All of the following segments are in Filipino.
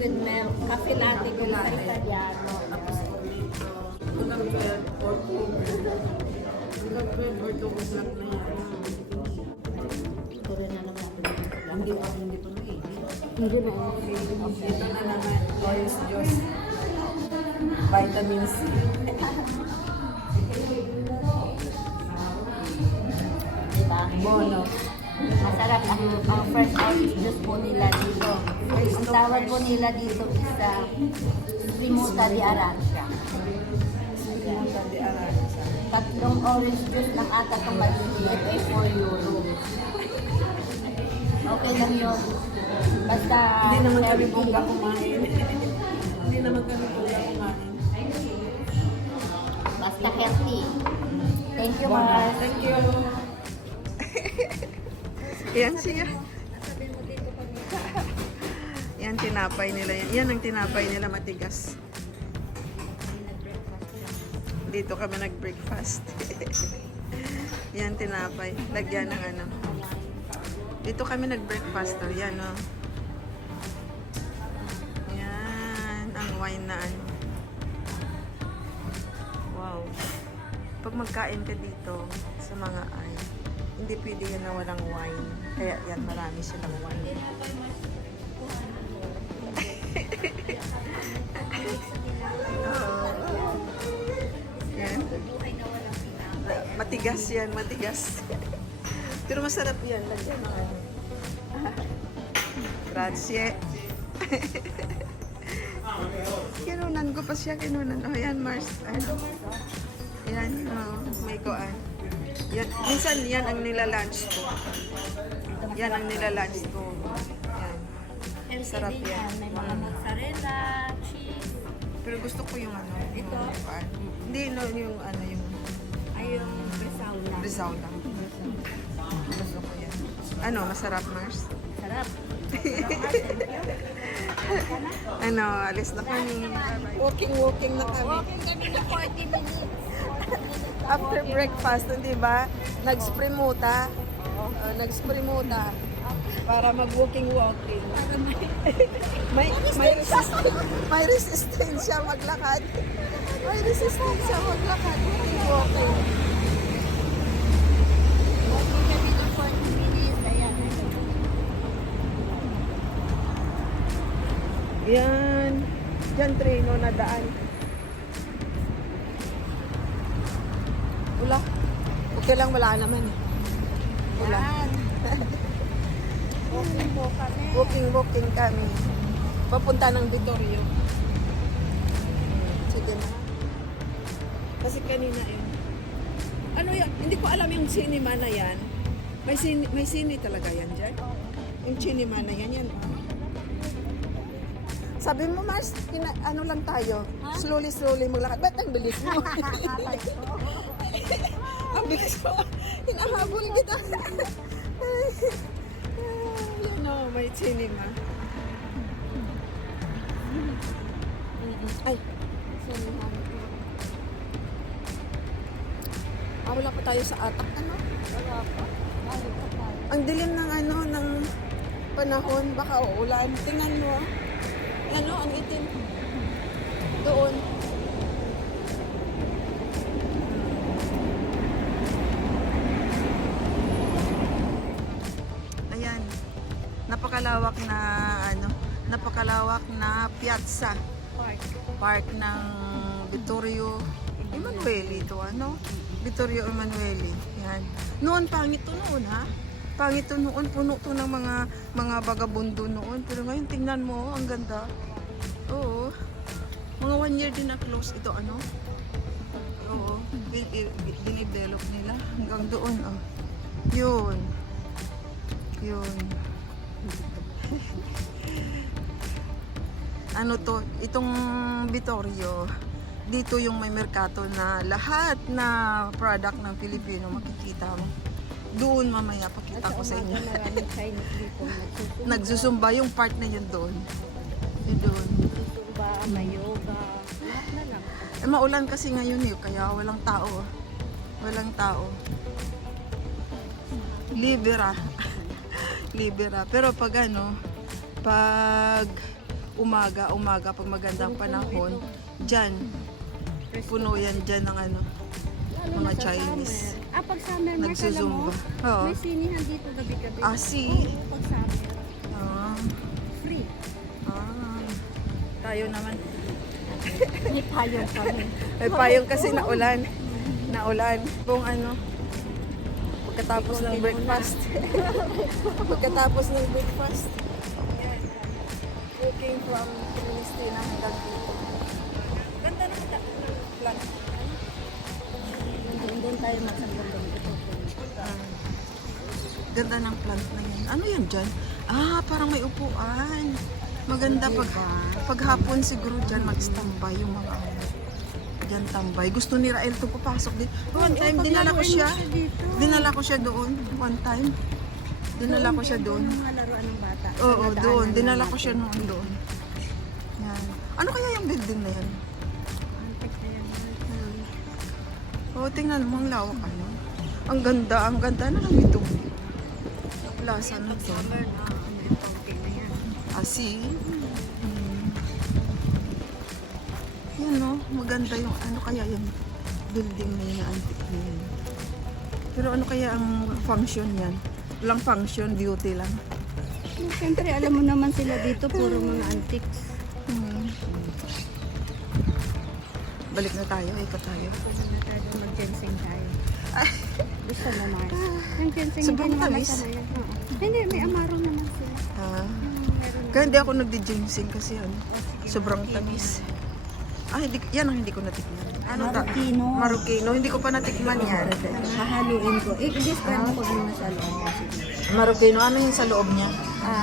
with milk. Cafe latte kung sa Italiano. Tapos po dito. Hanggang 12 or 2. Hanggang 12 or 2 o'clock na yan. Ito rin na naman. Hindi pa na eh. Hindi na. Dito na naman. Loyos Diyos. Vitamin C. Diba? Bono. Masarap ang first orange juice po nila dito. Ang tawag po nila dito is Limuta di Arancia. Limutan de Aranza. Tatlong orange juice lang ata itong maliliit ay 4 euro. Okay lang yun. Basta Hindi naman kami healthy. bongga kumain. Hindi naman kami bongga kumain. Basta healthy. Thank you, Mars. Thank you. Yan siya. Yan, tinapay nila yan. Yan ang tinapay nila, matigas. Dito kami nag-breakfast. Yan, tinapay. Lagyan ng ano. Dito kami nag-breakfast. Oh. Yan, oh. Yan, ang wine na ano. Wow. Pag magkain ka dito sa mga ay, hindi pwede yan na walang wine. Kaya yan, marami silang wine. Oo. Yan. Matigas yan, matigas. Pero masarap yan. Lagyan ng ano. Grazie. Kinunan ko pa siya, kinunan. Oh, yan, Mars. Ano? Yan, oh, may kuan. Yan, minsan yan ang nila-lunch ko. Yan ang nila-lunch ko. Yan. Sarap yan. May mga mozzarella, cheese, Pero gusto ko yung ano. Ito? Yung kuan. Hindi, no, yung ano, yung ay yung bresaula. Rizal lang. Gusto ko yan. Ano, masarap, Mars? Sarap. Ano, alis na kami. Walking na kami. Walking kami na 40 minutes. After breakfast, di ba? Nag-spremuta. Nag-spremuta. Para mag-walking. May resistensya maglakad. May resistensya maglakad. Walking. Walking kami na 40 minutes. Ayan. Yan. Diyan, treno na daan. Wala. Okay lang, wala naman eh. Wala. Yan. Walking po kami. Walking kami. Papunta ng Vittorio. Sige na. Kasi kanina yun. Ano yan? Hindi ko alam yung cinema na yan. May sine talaga yan dyan. Yung cinema na yan. Sabi mo, Mars, ano lang tayo? Ha? Slowly maglakad. Ba't ang bilis mo? Ang bilis mo. Hinahabol kita. Yan o, may cinema. Ay, wala pa tayo sa atak. Ano? Wala pa. Balik pa tayo. Ang dilim ng ano, ng panahon. Baka uulan. Tingnan mo. Ano, ang itim. Doon. Ayan. Napakalawak na napakalawak na piazza. Park ng Vittorio Emanuele ito, ano? Vittorio Emanuele. Yan. Noon, pangit to noon, ha? Pangit to noon, puno to ng mga vagabundo noon. Pero ngayon, tingnan mo, ang ganda. Oo. Mga 1 year din na close ito, ano? Oo. Dinevelop nila hanggang doon, oh. Yun. Ano to, itong Vittorio, dito yung may merkato na lahat na product ng Pilipino makikita mo. Doon mamaya pakita ko sa inyo. Maraming Chinese dito. Nagsusumba yung part na yun doon. Doon. Zumba, may yoga. Lahat na lang. Eh, maulan kasi ngayon eh, kaya walang tao. Walang tao. Libera. Libera. Pero pag ano, pag umaga pag magandang panahon, dyan. Puno yan dyan ng ano, Lalo mga na sa Chinese. summer. Pag summer, Mark, alam mo, Nagsusumba. Oo. may sinihan dito gabi-gabi. Ah, see? Oo, pag summer. Ah, Free. tayo naman. May payong kami. May payong kasi naulan. Kung ano, pagkatapos ng breakfast. Pagkatapos ng breakfast. Ayan. Walking from Christina hanggang dito. Ganda ng plant. Doon tayo magsanggulang ito. Ganda ng plant na yan. Ano yan dyan? Parang may upuan. Maganda pag hapon siguro dyan mag-standby yung mga ano. Dyan tambay. Gusto ni Rael to papasok din. One time, dinala ko siya. Dinala ko siya doon. One time. Dinala ko siya doon. Yung mga laruan ng bata. Oo, Sa doon. nadaanan Dinala natin. ko siya noon doon. Yan. Ano kaya yung building na yan? Oo, tingnan mo ang lawak ano. Ang ganda na lang ito. Plaza na to. Summer na, hindi pang na yan. See? Yan no, maganda yung ano kaya yung building na yun, antique na yun. Pero ano kaya ang function yan? Walang function, beauty lang. Siyempre, alam mo naman sila dito, puro mga antiques. Balik na tayo, ikot tayo. Pwede na tayo mag-ginseng tayo. Gusto mo, Mars? Yung ginseng, Sobrang hindi naman tamis. masama yan. Oo. Hindi, may amaro naman sila. Meron Kaya hindi ako nagdi-ginseng kasi ano, sobrang tamis. Yan ang hindi ko natikman. Marukino. Marukino, hindi ko pa natikman yan. Hahaluin ko. I-describe mo pag muna sa loob. Marukino, ano yung sa loob niya?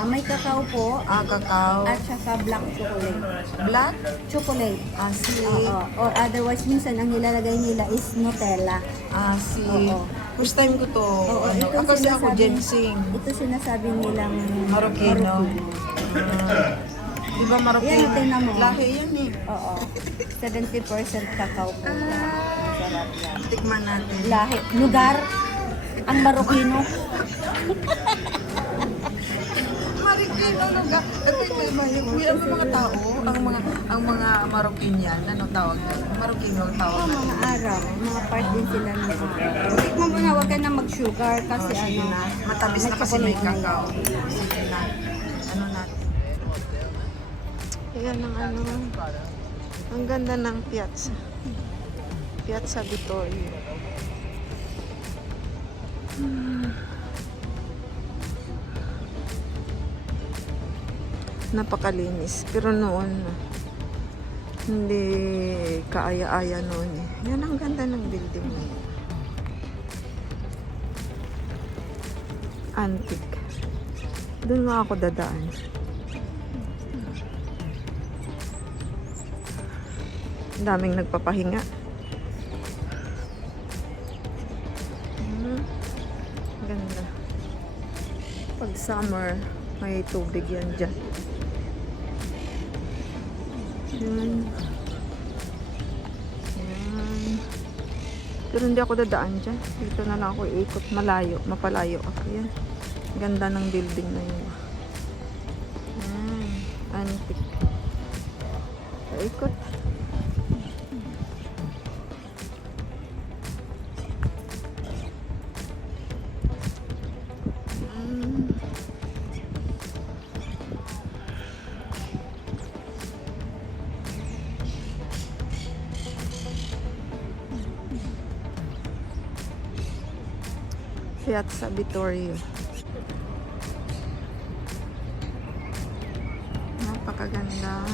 May kakao po Kakao. at saka black chocolate. Black? Chocolate. See? Oo. Or otherwise, minsan ang nilalagay nila is Nutella. See? Oo. First time ko to. Oo, Ano, ito kasi ako sinasabi- ginseng. Ito sinasabi nilang Marukino. Di ba Marukino? Yan, tingnan mo. Lahi yan eh. Oo. 70% kakao po. Masarap yan. Tikman natin. Lahi. Lugar. Ang Marukino. Marukino lugar. Yung mga tao, ang mga Marokinian, ano tawag doon? Marukino ang tawag. Oo, mga Arab. Mga part din sila ng Arab. Tikman mo na, huwag ka na mag-sugar kasi Sige ano. na. Matamis na kasi may kakao. Sige na. Ano natin? Ayan ang ano. Ang ganda ng piazza. Piazza Vittorio. Napakalinis. Pero noon, hindi kaaya-aya noon eh. Yan ang ganda ng building na yun. Antique. Doon nga ako dadaan. Ang daming nagpapahinga. Ganda. Pag summer, may tubig yan dyan. Yan. Pero hindi ako dadaan dyan. Dito na lang ako iikot. Malayo. Mapalayo ako. Yan. Ganda ng building na yun. Yan. Antique. Ikot. Piazza Vittorio. Napakaganda.